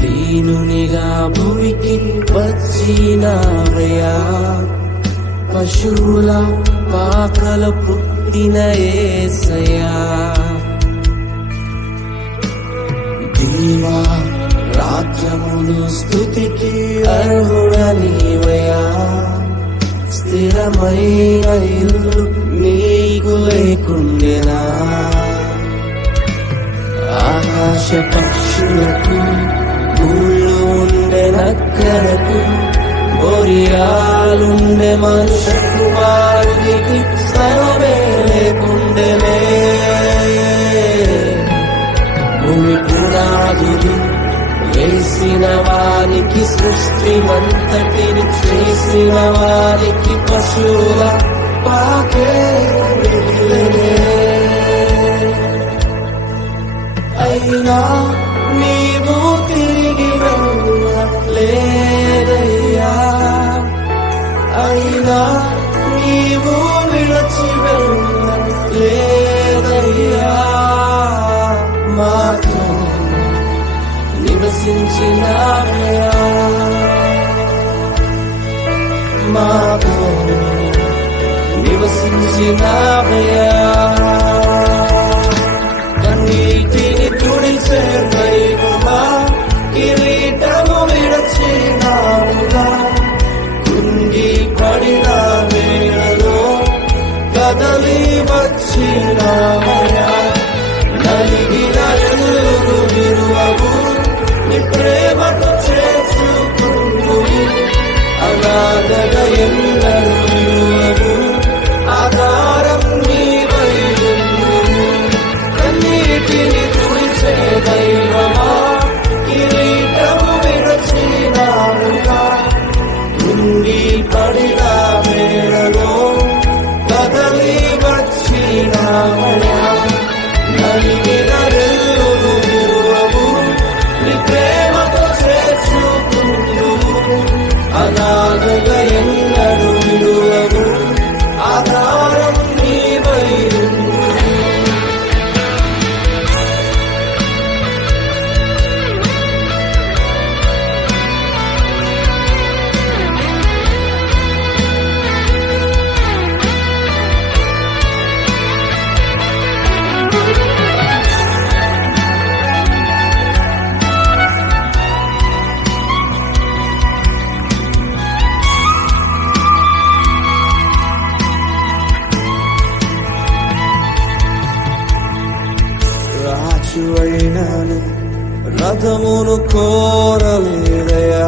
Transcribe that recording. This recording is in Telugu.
దీనునిగా భూమికి వచ్చినవయ్యా, పశువుల పాకల పుట్టిన యేసయ్యా. దీవా రాజ్యమును స్తుతికి అర్హుడనివయ్యా, స్థిరమైన ఇల్లు నీకు లేకుండెనా. ఆకాశ పక్షులకు ఊళ్ళు ఉండే నక్కలకు, బొరియాలుండే మనుష్య కుమారునికి స్థలమే లేకుండెనే. భూమి పునాదులు వేసిన వారికి, సృష్టిమంతటిని చేసిన వారికి పశువుల పాకే మిగిలెనే. అయినా నీవు తిరిగి వెళ్ళలేదయ్యా, అయినా నీవు విడచి వెళ్ళలేదయ్యా. మాతో నివసించినవయ్యా, మాతో నివసించినవయ్యా. కన్నీటిని తుడిచే దైవమా, కిరీటము విడచినావుగా. కుంగి పడిన వేళలో కదలి వచ్చినావయ్యా. నలిగిన ఎల్లురు విరువవు, నీ ప్రేమను చేసుకుందు. అనాథగా ఎన్నడూ విరువవు, ఆధారం నీవై ఉండు. కన్నీటిని తుడిచే దైవమా, కిరీటము విడచినావుగా. కుంగి పడిన వేళలో కదలి వచ్చినావయ్యా. నలిగిన ఎల్లురు విరువవు, నీ ప్రేమతో చేసుకుందు. అనాథగా ఎన్నడూ విడువవు, ఆధారం నీవై ఉండు. రాజు అయినాను, రథమును కోరలేదయా.